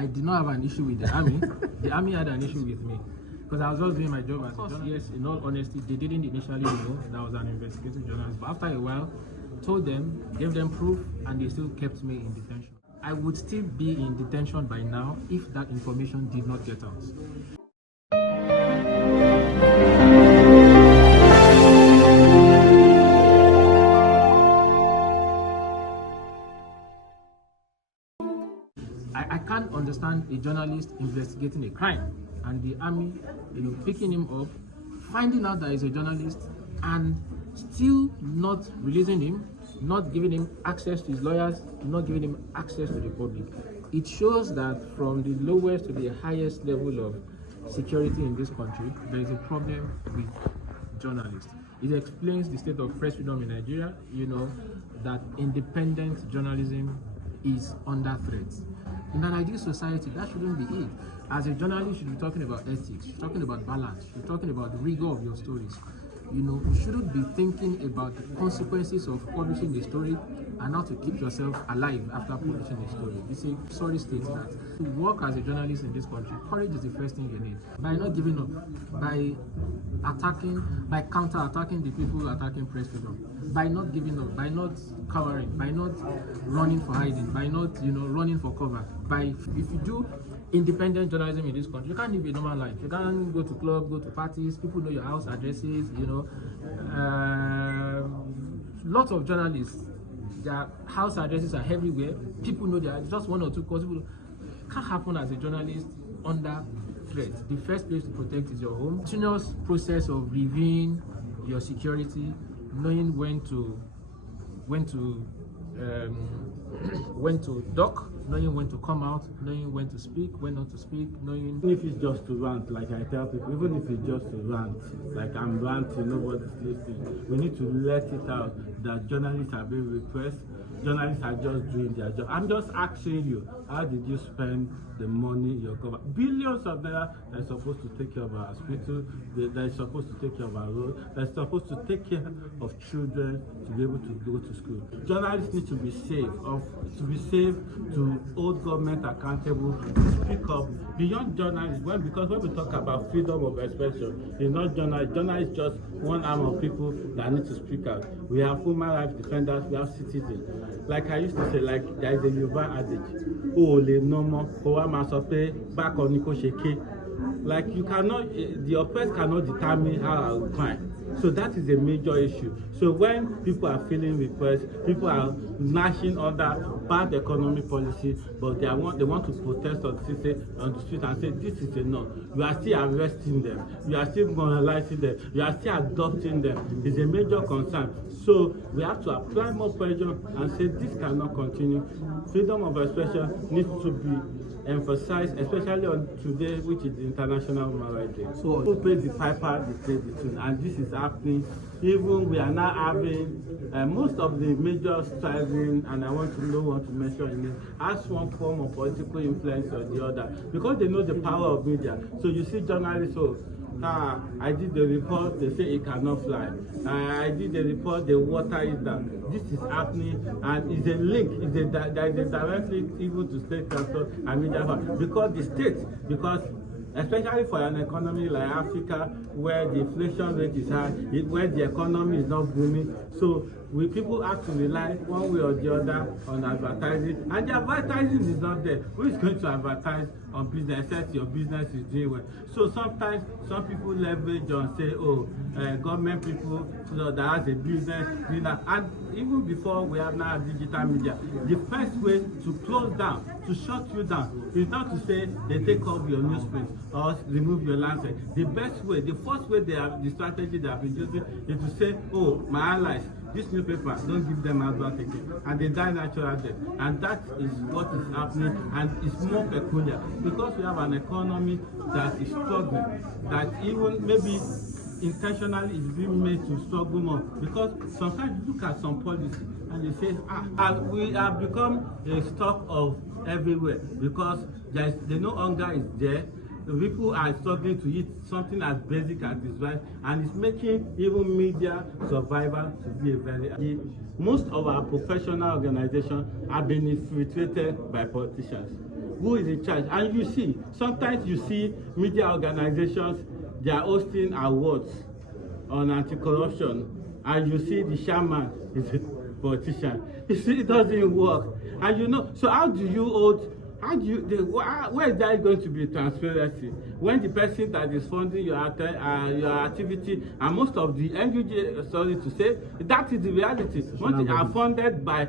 I did not have an issue with the army. The army had an issue with me. Because I was just doing my job as a journalist. Yes, in all honesty, they didn't initially know that I was an investigative journalist. But after a while, told them, gave them proof, and they still kept me in detention. I would still be in detention by now if that information did not get out. I can't understand a journalist investigating a crime and the army, picking him up, finding out that he's a journalist, and still not releasing him, not giving him access to his lawyers, not giving him access to the public. It shows that from the lowest to the highest level of security in this country, there is a problem with journalists. It explains the state of press freedom in Nigeria, that independent journalism is under threat. In an ideal society, that shouldn't be it. As a journalist, you should be talking about ethics, you're talking about balance, you're talking about the rigor of your stories. You shouldn't be thinking about the consequences of publishing a story and how to keep yourself alive after publishing a story. It's a sorry state that to work as a journalist in this country, courage is the first thing you need. By not giving up, by counter-attacking the people attacking press freedom, by not giving up, by not cowering, by not running for hiding, by not running for cover. If you do independent journalism in this country, you can't live a normal life. You can't go to clubs, go to parties, people know your house addresses, lots of journalists, their house addresses are everywhere. People know there are just one or two calls. It can't happen as a journalist under threat. The first place to protect is your home. Continuous process of reviewing your security, knowing when to duck, knowing when to come out, knowing when to speak, when not to speak, knowing... Even if it's just to rant, like I tell people, even if it's just to rant, like I'm ranting, nobody's listening, we need to let it out that journalists are being repressed, journalists are just doing their job. I'm just asking you, how did you spend the money you cover? Billions of naira that is supposed to take care of our hospital, that is supposed to take care of our road, that is supposed to take care of children to be able to go to school. Journalists need to be safe, to hold government accountable, to speak up beyond journalists. Because when we talk about freedom of expression, it's not journalists. Journalists just one arm of people that need to speak out. We have human rights defenders, we have citizens. Like I used to say, like there is a Yoruba adage, oh le nomo, back on Niko Sheke. Like you cannot, the oppressed cannot determine how I will cry. So that is a major issue. So when people are feeling repressed, people are gnashing under bad economic policy, but they want to protest on the street and say this is enough. You are still arresting them, you are still moralizing them, you are still adopting them. It's a major concern. So we have to apply more pressure and say this cannot continue. Freedom of expression needs to be emphasized, especially on today, which is the International Human Rights Day. So who pays the piper, they pay the tune, and this is happening. Even we are now having most of the major striving, and I want to mention it, as one form of political influence or the other, because they know the power of media. So you see journalists, I did the report, they say it cannot fly. I did the report, the water is down. This is happening, and it's a link, there is a direct link even to state transport and media, because especially for an economy like Africa, where the inflation rate is high, where the economy is not booming. So people have to rely one way or the other on advertising, and the advertising is not there. Who is going to advertise on business except your business is doing well? So sometimes some people leverage on say, government people that has a business, and even before we have now digital media, the first way to close down, to shut you down, is not to say they take off your newsprint or remove your lancet. The best way, the first way the strategy they have been using is to say, my allies, this newspaper, don't give them advert again, and they die natural death. And that is what is happening, and it's more peculiar because we have an economy that is struggling, that even maybe intentionally is being made to struggle more, because sometimes you look at some policy and you say, and we have become a stock of everywhere, because there no hunger is there. People are struggling to eat something as basic as this, right? And it's making even media survival to be a very... Most of our professional organizations have been infiltrated by politicians. who is in charge. And you see, sometimes you see media organizations, they are hosting awards on anti-corruption, and you see the chairman is a politician. You see, it doesn't work. And you know, so how do you hold, where is that going to be transparency when the person that is funding your activity, and most of the NGOs, sorry to say, that is the reality. Once they are funded by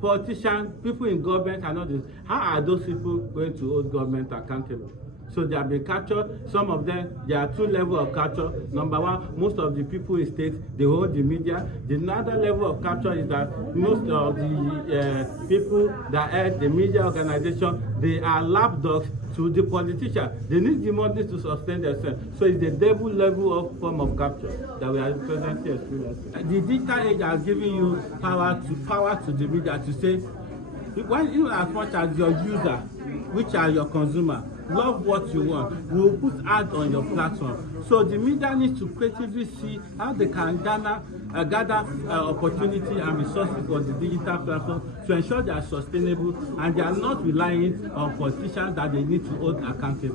politicians, people in government and all this, how are those people going to hold government accountable? So they have been captured. Some of them, there are two levels of capture. Number one, most of the people in states, they hold the media. The another level of capture is that most of the people that head the media organization, they are lapdogs to the politician. They need the money to sustain themselves. So it's the double level of form of capture that we are presently experiencing. The digital age has given you power to the media to say, when, even as much as your user, which are your consumer, love what you want, we will put ads on your platform. So the media needs to creatively see how they can gather opportunity and resources for the digital platform to ensure they are sustainable and they are not relying on politicians that they need to hold accountable.